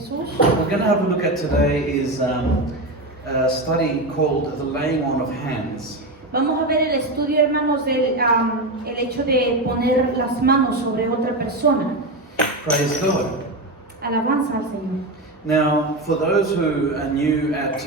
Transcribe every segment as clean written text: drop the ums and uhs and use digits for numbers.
Jesús. We're going to have a look at today is a study called the laying on of hands. Vamos a ver el estudio, hermanos, del el hecho de poner las manos sobre otra persona. Praise God. Alabanza al Señor. Now, for those who are new at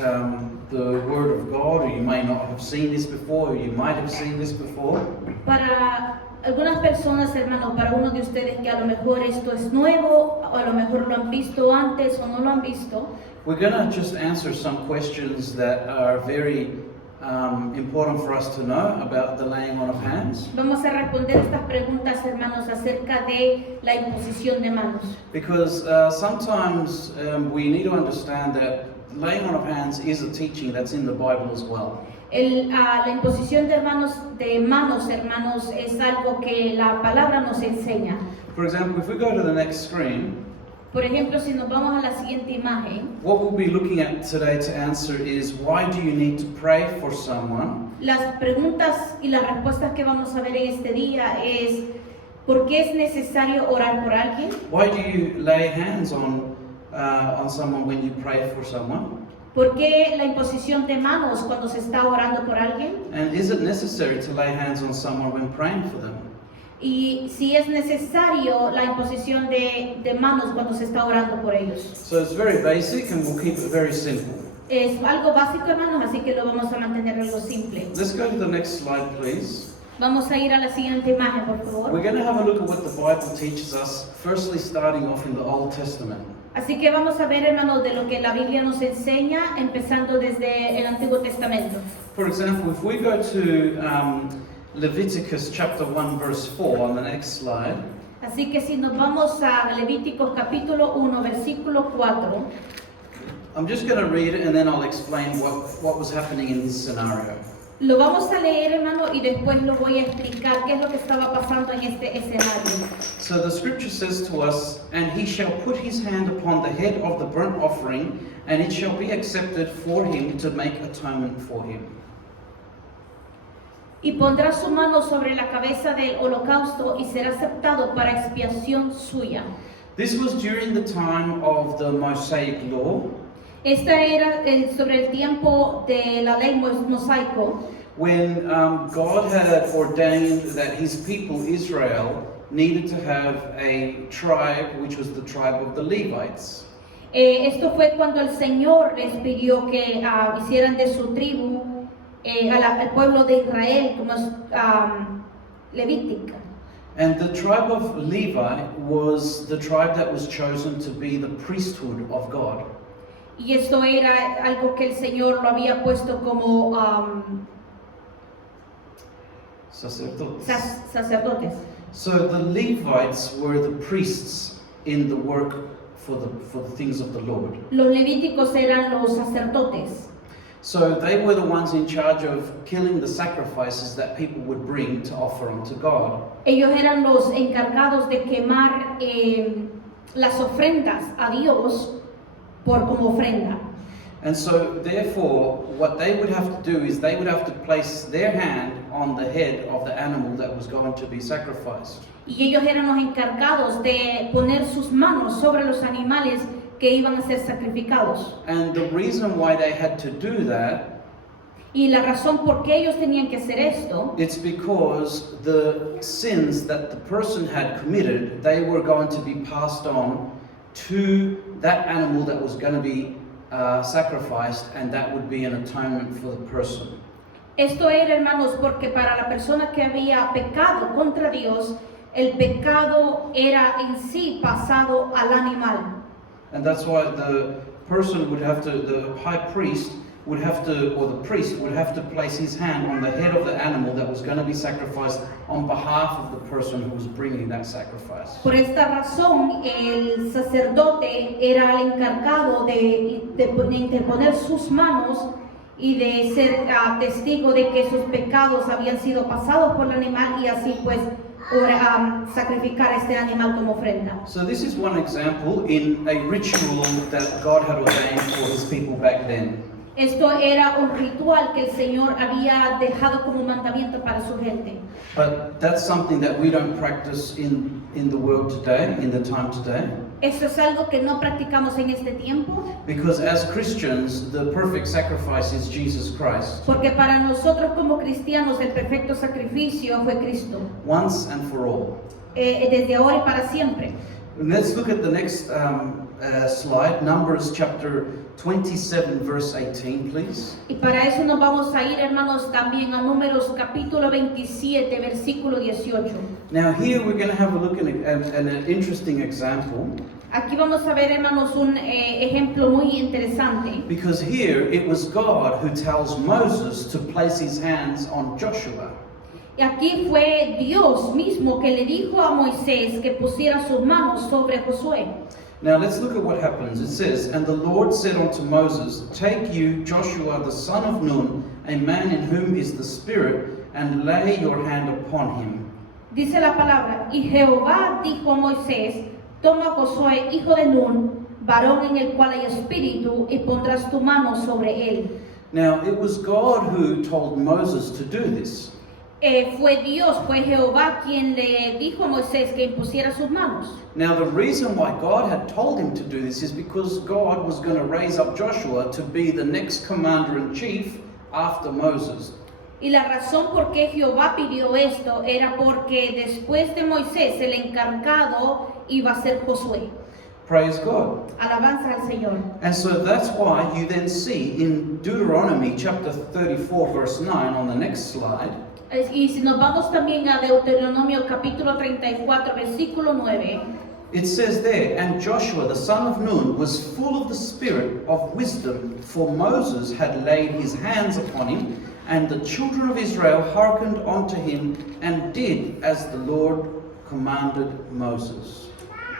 the Word of God, or you may not have seen this before, or you might have seen this before, Para algunas personas, hermanos, para uno de ustedes que a lo mejor esto es nuevo, o a lo mejor lo han visto antes o no lo han visto, we're going to just answer some questions that are very important for us to know about the laying on of hands. vamos a responder estas preguntas, hermanos, acerca de la imposición de manos. Because sometimes we need to understand that laying on of hands is a teaching that's in the Bible as well. La imposición de manos, hermanos, es algo que la palabra nos enseña. For example, if we go to the next screen, Por ejemplo, si nos vamos a la siguiente imagen, what we'll be looking at today to answer is, why do you need to pray for someone? las preguntas y las respuestas que vamos a ver en este día es ¿por qué es necesario orar por alguien? Why do you lay hands on someone when you pray for someone? ¿Por qué la imposición de manos cuando se está orando por alguien? And is it necessary to lay hands on someone when praying for them? Y si es necesario la imposición de manos cuando se está orando por ellos. So it's very basic and we'll keep it very simple. Es algo básico, hermanos, así que lo vamos a mantener algo simple. Let's go to the next slide, please. Vamos a ir a la siguiente imagen, por favor. We're going to have a look at what the Bible teaches us, firstly starting off in the Old Testament. Así que vamos a ver, hermanos, de lo que la Biblia nos enseña, empezando desde el Antiguo Testamento. For example, if we go to Leviticus chapter 1 verse 4 on the next slide, Así que si nos vamos a Levíticos capítulo 1, versículo 4, I'm just going to read it and then I'll explain what was happening in this scenario. lo vamos a leer, hermano, y después lo voy a explicar qué es lo que estaba pasando en este escenario. So the scripture says to us, "And he shall put his hand upon the head of the burnt offering, and it shall be accepted for him to make atonement for him." Y pondrá su mano sobre la cabeza del holocausto y será aceptado para expiación suya. This was during the time of the Mosaic law, Esta era sobre el tiempo de la ley mosaico, when God had ordained that his people Israel needed to have a tribe, which was the tribe of the Levites. Esto fue cuando el Señor les pidió que hicieran de su tribu al pueblo de Israel como levítica. And the tribe of Levi was the tribe that was chosen to be the priesthood of God. Y esto era algo que el Señor lo había puesto como Sacerdotes. sacerdotes. So the Levites were the priests in the work for the things of the Lord. Los levíticos eran los sacerdotes. So they were the ones in charge of killing the sacrifices that people would bring to offer unto God. Ellos eran los encargados de quemar las ofrendas a Dios como ofrenda. And so therefore what they would have to do is they would have to place their hand on the head of the animal that was going to be sacrificed. Y ellos eran los encargados de poner sus manos sobre los animales que iban a ser sacrificados. And the reason why they had to do that, Y la razón por qué ellos tenían que hacer esto, it's because the sins that the person had committed, they were going to be passed on to that animal that was going to be sacrificed, and that would be an atonement for the person. esto era, hermanos, porque para la persona que había pecado contra Dios, el pecado era en sí pasado al animal. And that's why the person would have to, the high priest would have to, or the priest would have to place his hand on the head of the animal that was going to be sacrificed on behalf of the person who was bringing that sacrifice. Por esta razón, el sacerdote era el encargado de interponer sus manos y de ser testigo de que sus pecados habían sido pasados por el animal y así pues sacrificar este animal como ofrenda. So this is one example in a ritual that God had ordained for his people back then. Esto era un ritual que el Señor había dejado como mandamiento para su gente. But that's something that we don't practice in the world today, in the time today. Eso es algo que no practicamos en este tiempo, Because as Christians, the perfect sacrifice is Jesus Christ, porque para nosotros como cristianos el perfecto sacrificio fue Cristo, once and for all. desde ahora y para siempre. And let's look at the next slide, Numbers chapter 27, verse 18, please. Y para eso nos vamos a ir, hermanos, también a Números capítulo 27, versículo 18. Now here we're going to have a look at an interesting example, Aquí vamos a ver, hermanos, un ejemplo muy interesante, because here it was God who tells Moses to place his hands on Joshua. y aquí fue Dios mismo que le dijo a Moisés que pusiera sus manos sobre Josué. Now let's look at what happens. It says, "And the Lord said unto Moses, Take you Joshua the son of Nun, a man in whom is the Spirit, and lay your hand upon him." Dice la palabra, y Jehová dijo a Moisés, toma a Josué, hijo de Nun, varón en el cual hay espíritu, y pondrás tu mano sobre él. Now it was God who told Moses to do this. Fue Dios, fue Jehová quien le dijo a Moisés que impusiera sus manos. Now the reason why God had told him to do this is because God was going to raise up Joshua to be the next commander-in-chief after Moses. Y la razón por qué Jehová pidió esto era porque después de Moisés el encargado iba a ser Josué. Praise God. Alabanza al Señor. And so that's why you then see in Deuteronomy chapter 34 verse 9 on the next slide, Y si nos vamos también a Deuteronomio capítulo 34, versículo 9, it says there, "And Joshua the son of Nun was full of the spirit of wisdom, for Moses had laid his hands upon him, and the children of Israel hearkened unto him and did as the Lord commanded Moses."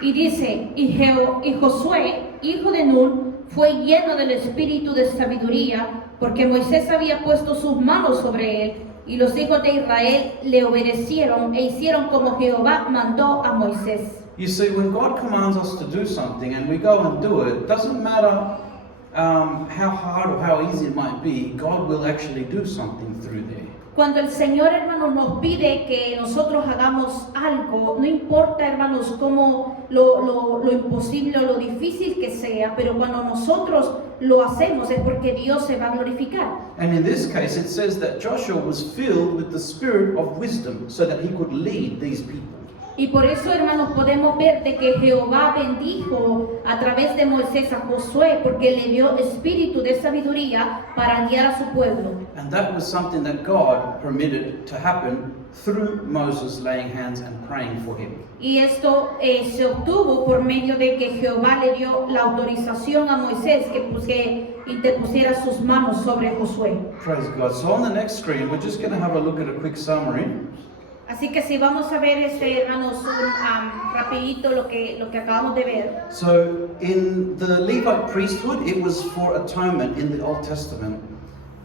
y dice, y Josué, hijo de Nun, fue lleno del espíritu de sabiduría, porque Moisés había puesto sus manos sobre él, y los hijos de Israel le obedecieron e hicieron como Jehová mandó a Moisés. You see, when God commands us to do something and we go and do it, doesn't matter how hard or how easy it might be, God will actually do something through there. Cuando el Señor, hermanos, nos pide que nosotros hagamos algo, no importa, hermanos, cómo lo imposible o lo difícil que sea, pero cuando nosotros lo hacemos es porque Dios se va a glorificar. And in this case, it says that Joshua was filled with the spirit of wisdom so that he could lead these people. Y por eso, hermanos, podemos ver de que Jehová bendijo a través de Moisés a Josué, porque le dio espíritu de sabiduría para guiar a su pueblo. And that was something that God permitted to happen through Moses laying hands and praying for him. Y esto se obtuvo por medio de que Jehová le dio la autorización a Moisés que interpusiera sus manos sobre Josué. Praise God. So on the next screen, we're just going to have a look at a quick summary. Así que si vamos a ver, hermanos, rapidito lo que acabamos de ver. So in the Levite priesthood, it was for atonement in the Old Testament.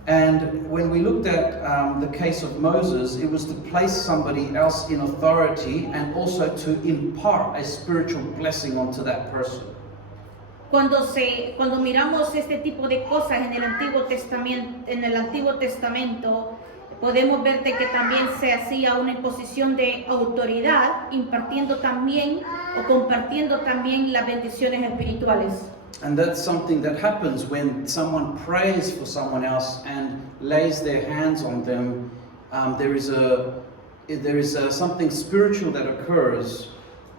And when we looked at the case of Moses, it was to place somebody else in authority and also to impart a spiritual blessing onto that person. Cuando miramos este tipo de cosas en el Antiguo Testamento, podemos ver de que también se hacía una imposición de autoridad, impartiendo también o compartiendo también las bendiciones espirituales. And that's something that happens when someone prays for someone else and lays their hands on them. There is something spiritual that occurs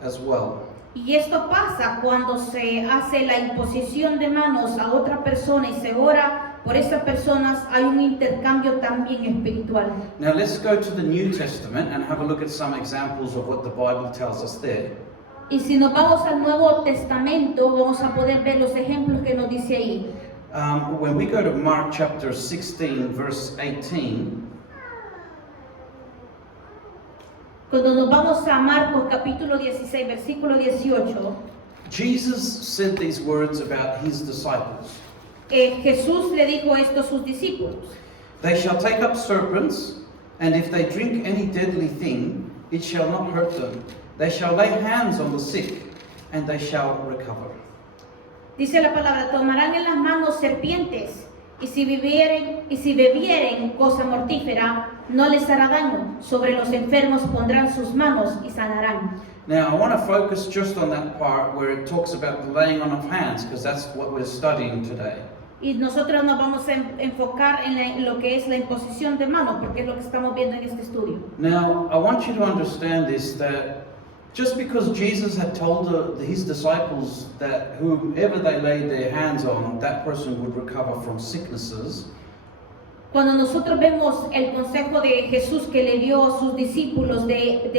as well. Y esto pasa cuando se hace la imposición de manos a otra persona y se ora por esas personas, hay un intercambio también espiritual. Now let's go to the New Testament and have a look at some examples of what the Bible tells us there. Y si nos vamos al Nuevo Testamento, vamos a poder ver los ejemplos que nos dice ahí. When we go to Mark chapter 16, verse 18, Cuando nos vamos a Marcos capítulo 16, versículo 18, Jesus said these words about his disciples. Jesús le dijo esto a sus discípulos. They shall take up serpents, and if they drink any deadly thing, it shall not hurt them. They shall lay hands on the sick, and they shall recover. Dice la palabra, tomarán en las manos serpientes, y si bebieren cosa mortífera, no les hará daño. Sobre los enfermos pondrán sus manos y sanarán. Now, I want to focus just on that part where it talks about the laying on of hands, because that's what we're studying today. Y nosotros nos vamos a enfocar en lo que es la imposición de manos, porque es lo que estamos viendo en este estudio. Now, I want you to understand this, that just because Jesus had told his disciples that whoever they laid their hands on, that person would recover from sicknesses. Cuando nosotros vemos el consejo de Jesús que le dio a sus discípulos de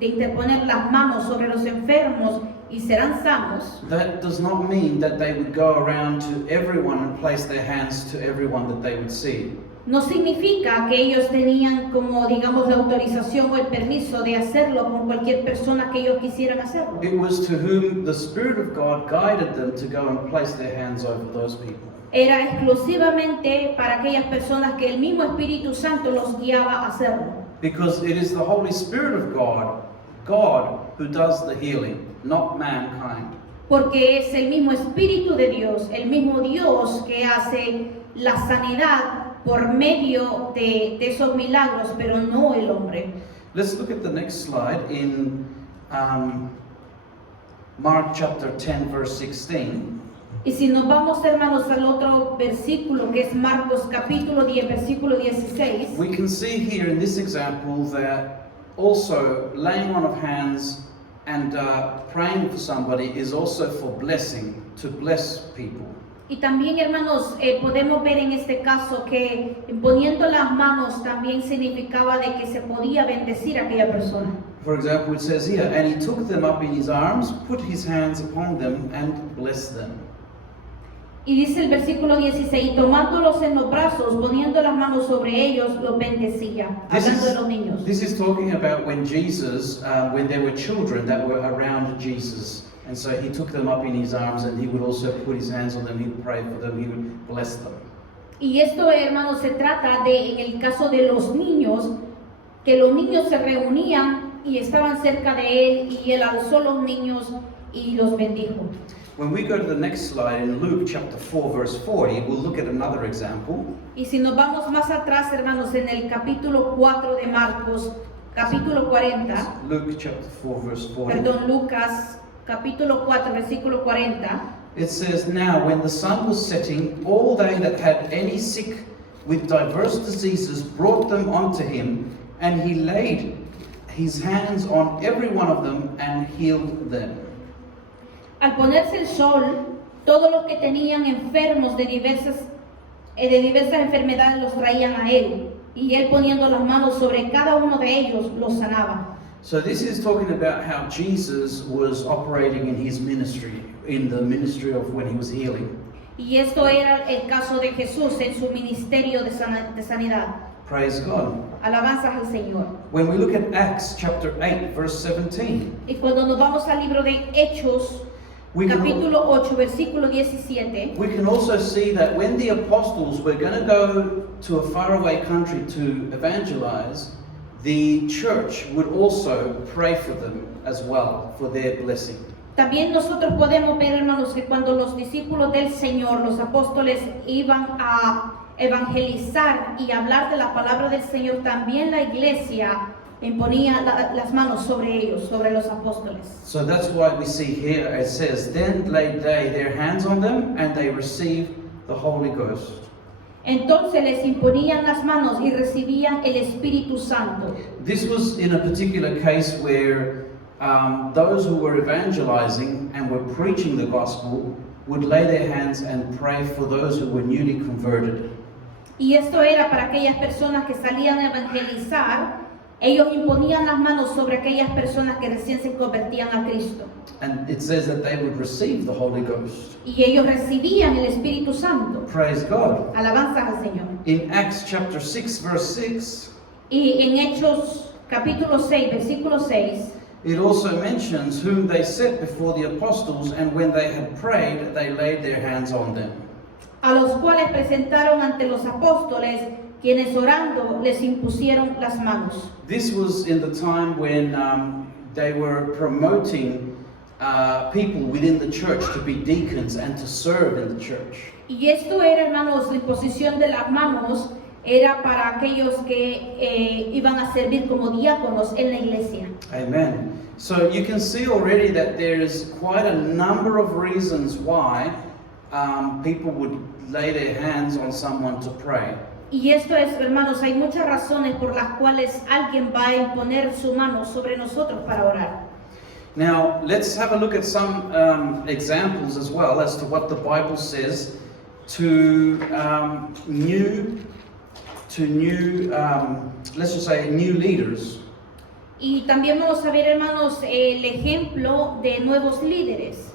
interponer las manos sobre los enfermos y serán sanos, That does not mean that they would go around to everyone and place their hands to everyone that they would see. no significa que ellos tenían como, digamos, la autorización o el permiso de hacerlo con cualquier persona que ellos quisieran hacerlo. It was to whom the Spirit of God guided them to go and place their hands over those people. Era exclusivamente para aquellas personas que el mismo Espíritu Santo los guiaba a hacerlo. Because it is the Holy Spirit of God who does the healing, not mankind. Porque es el mismo Espíritu de Dios, el mismo Dios que hace la sanidad por medio de esos milagros, pero no el hombre. Let's look at the next slide in Mark chapter 10, verse 16. Y si nos vamos, hermanos, al otro versículo, que es Marcos capítulo 10, versículo 16, We can see here in this example that also laying on of hands and praying for somebody is also for blessing, to bless people. y también, hermanos, podemos ver en este caso que poniendo las manos también significaba de que se podía bendecir a aquella persona. For example, it says here, and he took them up in his arms, put his hands upon them, and blessed them. Y dice el versículo 16, tomándolos en los brazos, poniendo las manos sobre ellos, los bendecía, hablando de los niños. This is talking about when Jesus, when there were children that were around Jesus. And so he took them up in his arms and he would also put his hands on them, he would pray for them, he would bless them. Y esto, hermanos, se trata de, en el caso de los niños, que los niños se reunían y estaban cerca de él y él alzó los niños y los bendijo. When we go to the next slide in Luke chapter 4 verse 40, we'll look at another example. Y si nos vamos más atrás, hermanos, en el capítulo 4 de Marcos, capítulo 40, Luke chapter 4 verse 40. perdón, Lucas, capítulo 4, versículo 40, It says, now when the sun was setting, all they that had any sick with diverse diseases brought them unto him, and he laid his hands on every one of them and healed them. al ponerse el sol, todos los que tenían enfermos de diversas enfermedades los traían a él, y él poniendo las manos sobre cada uno de ellos los sanaba. So this is talking about how Jesus was operating in his ministry, in the ministry of when he was healing. Y esto era el caso de Jesús en su ministerio de sanidad. Praise God. Alabanzas al Señor. When we look at Acts chapter 8 verse 17, Y cuando nos vamos al libro de Hechos, we can, capítulo 8, versículo 17, we can also see that when the apostles were going to go to a faraway country to evangelize, the church would also pray for them as well, for their blessing. también nosotros podemos ver, hermanos, que cuando los discípulos del Señor, los apóstoles, iban a evangelizar y hablar de la palabra del Señor, también la iglesia imponía las manos sobre ellos, sobre los apóstoles. So that's why we see here it says, then laid they their hands on them and they received the Holy Ghost. Entonces les imponían las manos y recibían el Espíritu Santo. This was in a particular case where those who were evangelizing and were preaching the gospel would lay their hands and pray for those who were newly converted. Y esto era para aquellas personas que salían a evangelizar. Ellos imponían las manos sobre aquellas personas que recién se convertían a Cristo. And it says that they would receive the Holy Ghost. Y ellos recibían el Espíritu Santo. Praise God. Alabanzas al Señor. In Acts chapter 6 verse 6, Y en Hechos capítulo 6, versículo 6, it also mentions whom they set before the apostles, and when they had prayed, they laid their hands on them. a los cuales presentaron ante los apóstoles, quienes orando les impusieron las manos. This was in the time when they were promoting people within the church to be deacons and to serve in the church. Y esto era, hermanos, la imposición de las manos. era para aquellos que iban a servir como diáconos en la iglesia. Amen. So you can see already that there is quite a number of reasons why people would lay their hands on someone to pray. Y esto es, hermanos, hay muchas razones por las cuales alguien va a imponer su mano sobre nosotros para orar. Now, let's have a look at some examples as well as to what the Bible says to let's just say new leaders. Y también vamos a ver, hermanos, el ejemplo de nuevos líderes.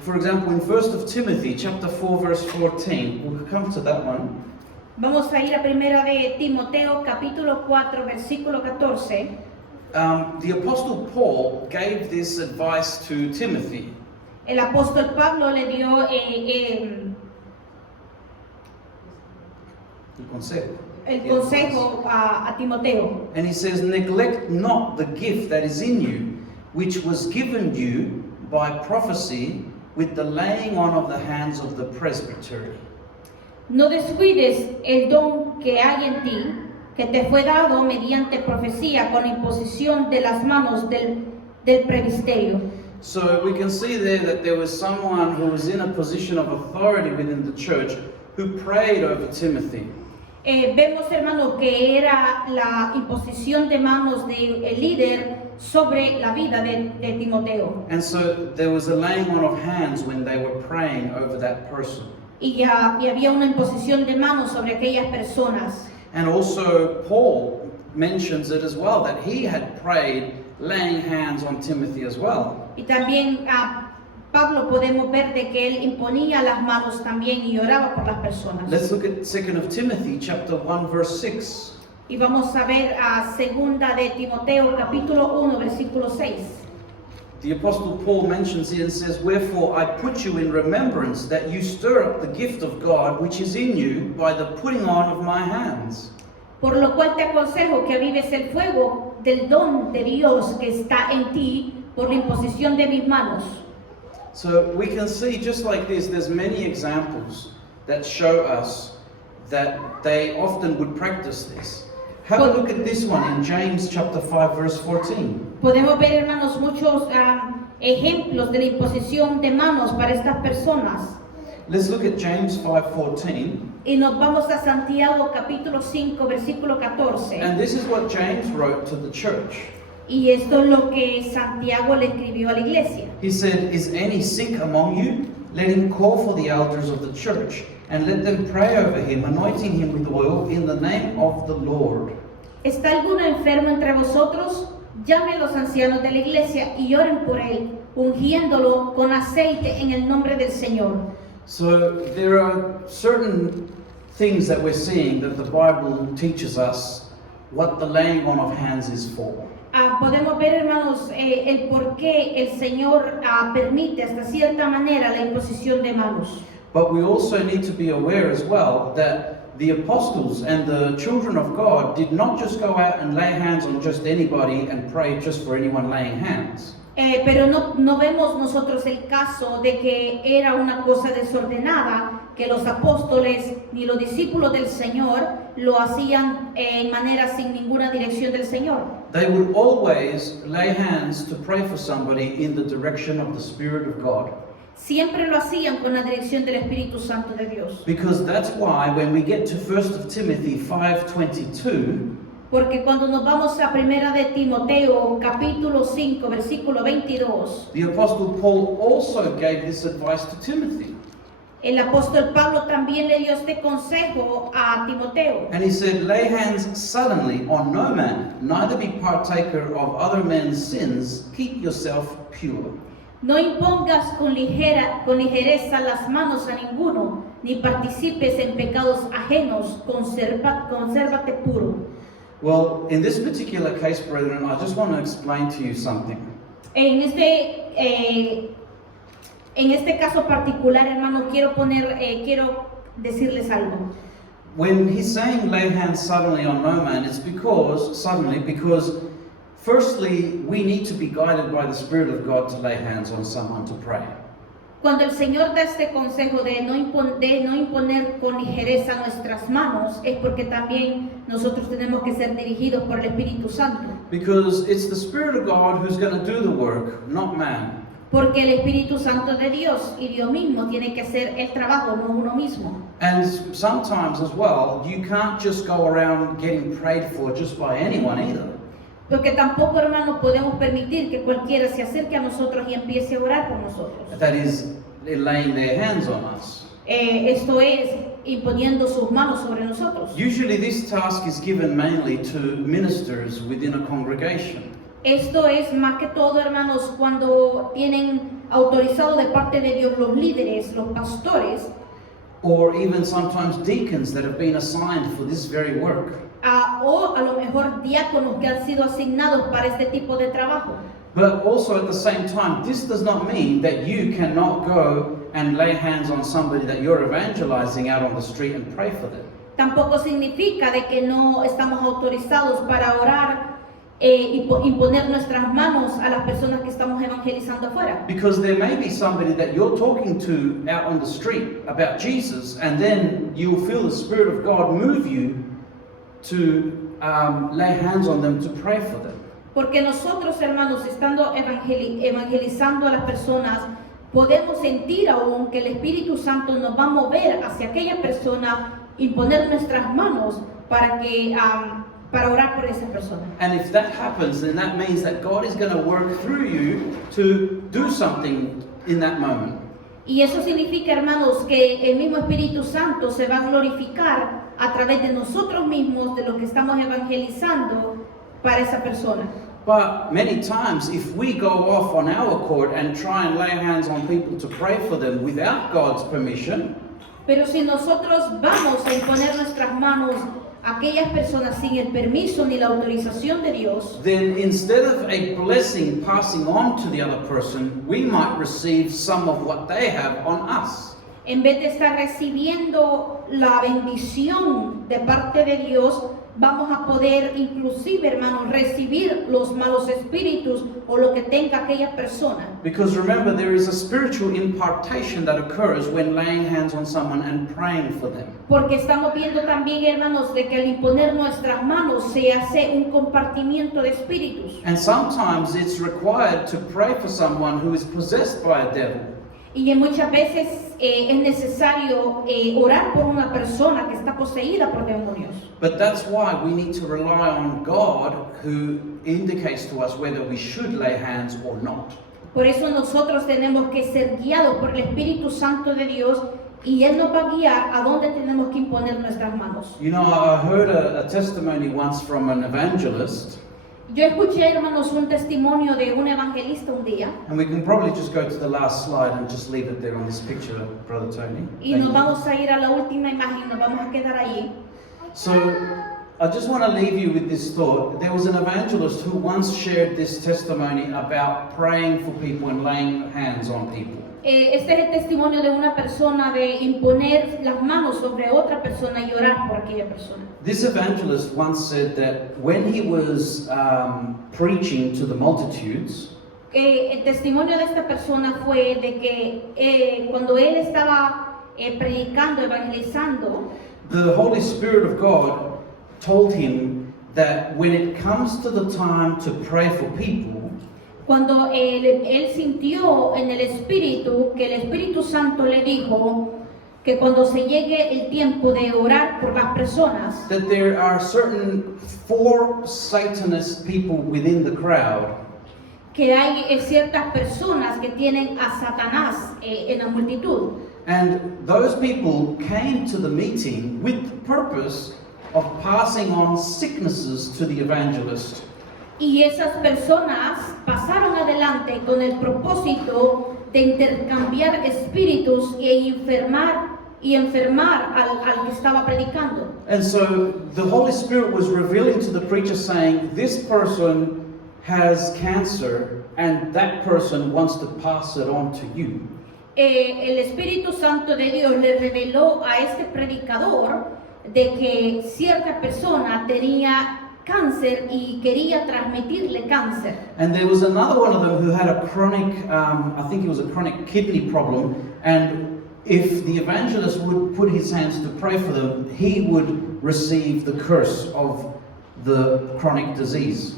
For example, in 1 of Timothy, chapter 4, verse 14, we'll come to that one. Vamos a ir a primera de Timoteo, capítulo 4, versículo 14. The Apostle Paul gave this advice to Timothy. El apóstol Pablo le dio el consejo a Timoteo. And he says, neglect not the gift that is in you, which was given you by prophecy with the laying on of the hands of the presbytery. No descuides el don que hay en ti, que te fue dado mediante profecía con imposición de las manos del presbiterio. So we can see there that there was someone who was in a position of authority within the church who prayed over Timothy. Vemos, hermanos, que era la imposición de manos del líder sobre la vida de Timoteo. And so there was a laying on of hands when they were praying over that person. Y había una imposición de manos sobre aquellas personas. And also Paul mentions it as well, that he had prayed laying hands on Timothy as well. Y también Pablo podemos ver de que él imponía las manos también y oraba por las personas. Let's look at 2 of Timothy chapter 1 verse 6. Y vamos a ver a segunda de Timoteo capítulo 1 versículo 6. The Apostle Paul mentions here and says, wherefore I put you in remembrance that you stir up the gift of God which is in you by the putting on of my hands. Por lo cual te aconsejo que avives el fuego del don de Dios que está en ti por la imposición de mis manos. So we can see just like this, there's many examples that show us that they often would practice this. Have a look at this one in James chapter 5 verse 14. Podemos ver, hermanos, muchos ejemplos de la imposición de manos para estas personas. Let's look at James 5:14. Y nos vamos a Santiago capítulo 5 versículo 14. And this is what James wrote to the church. Y esto es lo que Santiago le escribió a la iglesia. He said, is any sick among you? Let him call for the elders of the church, and let them pray over him, anointing him with oil in the name of the Lord. ¿Está alguno enfermo entre vosotros? Llame a los ancianos de la iglesia y oren por él, ungiéndolo con aceite en el nombre del Señor. So there are certain things that we're seeing that the Bible teaches us what the laying on of hands is for. Podemos ver, hermanos, el por qué el Señor permite hasta cierta manera la imposición de manos. But we also need to be aware as well that the apostles and the children of God did not just go out and lay hands on just anybody and pray just for anyone laying hands. Pero no vemos nosotros el caso de que era una cosa desordenada, que los apóstoles ni los discípulos del Señor lo hacían en manera sin ninguna dirección del Señor. They would always lay hands to pray for somebody in the direction of the Spirit of God. Siempre lo hacían con la dirección del Espíritu Santo de Dios. Because that's why when we get to 1 of Timothy 5:22, porque cuando nos vamos a primera de Timoteo capítulo 5 versículo 22, the Apostle Paul also gave this advice to Timothy. el apóstol Pablo también le dio este consejo a Timoteo. And he said, lay hands suddenly on no man, neither be partaker of other men's sins, keep yourself pure. No impongas con ligereza las manos a ninguno, ni participes en pecados ajenos, consérvate puro. Well, in this particular case, brethren, I just want to explain to you something. En este caso particular, hermano, quiero decirles algo. When he's saying lay hands suddenly on no man, it's because firstly, we need to be guided by the Spirit of God to lay hands on someone to pray. Cuando el Señor da este consejo de no imponer con ligereza nuestras manos, es porque también nosotros tenemos que ser dirigidos por el Espíritu Santo. Because it's the Spirit of God who's going to do the work, not man. Porque el Espíritu Santo de Dios y Dios mismo tiene que hacer el trabajo, no uno mismo. And sometimes as well, you can't just go around getting prayed for just by anyone either. Porque tampoco, hermanos, podemos permitir que cualquiera se acerque a nosotros y empiece a orar por nosotros. That is, laying their hands on us. Esto es imponiendo sus manos sobre nosotros. Usually this task is given mainly to ministers within a congregation. Esto es más que todo, hermanos, cuando tienen autorizado de parte de Dios los líderes, los pastores, Or even sometimes deacons that have been assigned for this very work. O a lo mejor diáconos que han sido asignados para este tipo de trabajo. But also at the same time, this does not mean that you cannot go and lay hands on somebody that you're evangelizing out on the street and pray for them. Tampoco significa de que no estamos autorizados para orar y imponer nuestras manos a las personas que estamos evangelizando afuera. Because there may be somebody that you're talking to out on the street about Jesus, and then you'll feel the Spirit of God move you to lay hands on them to pray for them. Porque nosotros, hermanos, estando evangelizando a las personas, podemos sentir aún que el Espíritu Santo nos va a mover hacia aquella persona, imponer nuestras manos para orar por esa persona. And if that happens, then that means that God is going to work through you to do something in that moment. Y eso significa, hermanos, que el mismo Espíritu Santo se va a glorificar a través de nosotros mismos, de lo que estamos evangelizando para esa persona. But many times, if we go off on our accord and try and lay hands on people to pray for them without God's permission, Pero si nosotros vamos a imponer nuestras manos a aquellas personas sin el permiso ni la autorización de Dios, then instead of a blessing passing on to the other person, we might receive some of what they have on us. en vez de estar recibiendo la bendición de parte de Dios, vamos a poder inclusive, hermanos, recibir los malos espíritus o lo que tenga aquella persona. Because remember, there is a spiritual impartation that occurs when laying hands on someone and praying for them. Porque estamos viendo también, hermanos, de que al imponer nuestras manos se hace un compartimiento de espíritus. And sometimes it's required to pray for someone who is possessed by a devil. Y que muchas veces es necesario orar por una persona que está poseída por demonios. But that's why we need to rely on God, who indicates to us whether we should lay hands or not. Por eso nosotros tenemos que ser guiados por el Espíritu Santo de Dios y Él nos va a guiar a dónde tenemos que imponer nuestras manos. You know, I heard a testimony once from an evangelist, Yo escuché, hermanos, un testimonio de un evangelista un día and we can probably just go to the last slide and just leave it there on this picture, Brother Tony. y Thank nos you. vamos a ir a la última imagen, nos vamos a quedar allí. So, I just want to leave you with this thought. There was an evangelist who once shared this testimony about praying for people and laying hands on people. Este es el testimonio de una persona de imponer las manos sobre otra persona y orar por aquella persona. This evangelist once said that when he was preaching to the multitudes, El testimonio de esta persona fue de que cuando él estaba predicando, evangelizando, the Holy Spirit of God told him that when it comes to the time to pray for people, cuando él sintió en el Espíritu que el Espíritu Santo le dijo que cuando se llegue el tiempo de orar por las personas, that there are certain 4 Satanist people within the crowd, que hay ciertas personas que tienen a Satanás en la multitud. and those people came to the meeting with the purpose of passing on sicknesses to the evangelist. Y esas personas pasaron adelante con el propósito de intercambiar espíritus e enfermar al que estaba predicando. And so the Holy Spirit was revealing to the preacher, saying, this person has cancer and that person wants to pass it on to you. El Espíritu Santo de Dios le reveló a este predicador de que cierta persona tenía cáncer y quería transmitirle cáncer. And there was another one of them who had a chronic, I think it was a chronic kidney problem, and if the evangelist would put his hands to pray for them, he would receive the curse of the chronic disease.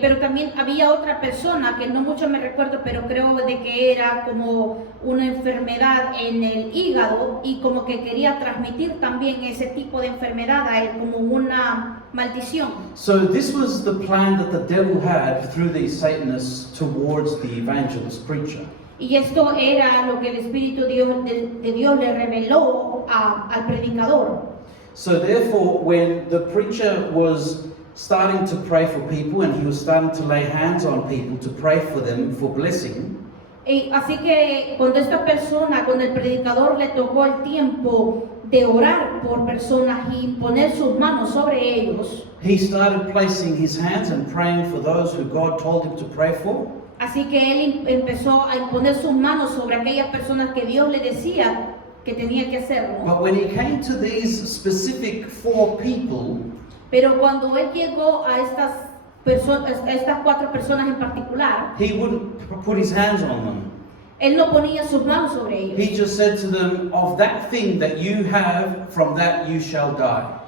Pero también había otra persona que no mucho me recuerdo, pero creo de que era como una enfermedad en el hígado y como que quería transmitir también ese tipo de enfermedad a él como una maldición. So this was the plan that the devil had through these Satanists towards the evangelist preacher. Y esto era lo que el Espíritu de Dios le reveló al predicador. So therefore, when the preacher was starting to pray for people and he was starting to lay hands on people to pray for them for blessing, Así que cuando el predicador le tocó el tiempo de orar por personas y poner sus manos sobre ellos, he started placing his hands and praying for those who God told him to pray for. así que él empezó a imponer sus manos sobre aquellas personas que Dios le decía que tenía que hacerlo. But when he came to these specific 4 people, Pero cuando él llegó a estas 4 personas en particular, he wouldn't put his hands on them. él no ponía sus manos sobre ellos. He just said to them, of that thing that you have, from that you shall die.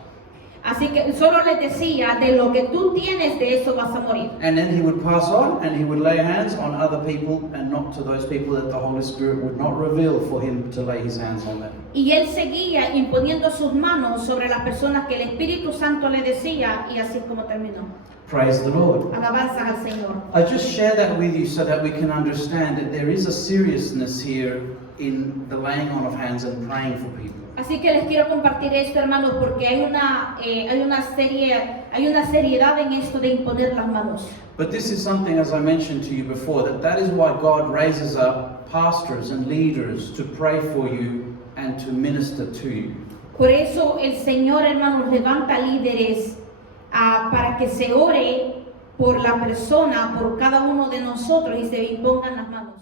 Así que solo les decía, de lo que tú tienes, de eso vas a morir. And then he would pass on and he would lay hands on other people and not to those people that the Holy Spirit would not reveal for him to lay his hands on them. Y él seguía imponiendo sus manos sobre las personas que el Espíritu Santo le decía, y así es como terminó. Praise the Lord. Alabanzas al Señor. I just share that with you so that we can understand that there is a seriousness here in the laying on of hands and praying for people. Así que les quiero compartir esto, hermanos, porque hay una seriedad en esto de imponer las manos. But this is something, as I mentioned to you before, that is why God raises up pastors and leaders to pray for you and to minister to you. Por eso el Señor, hermanos, levanta líderes para que se ore por la persona, por cada uno de nosotros y se impongan las manos.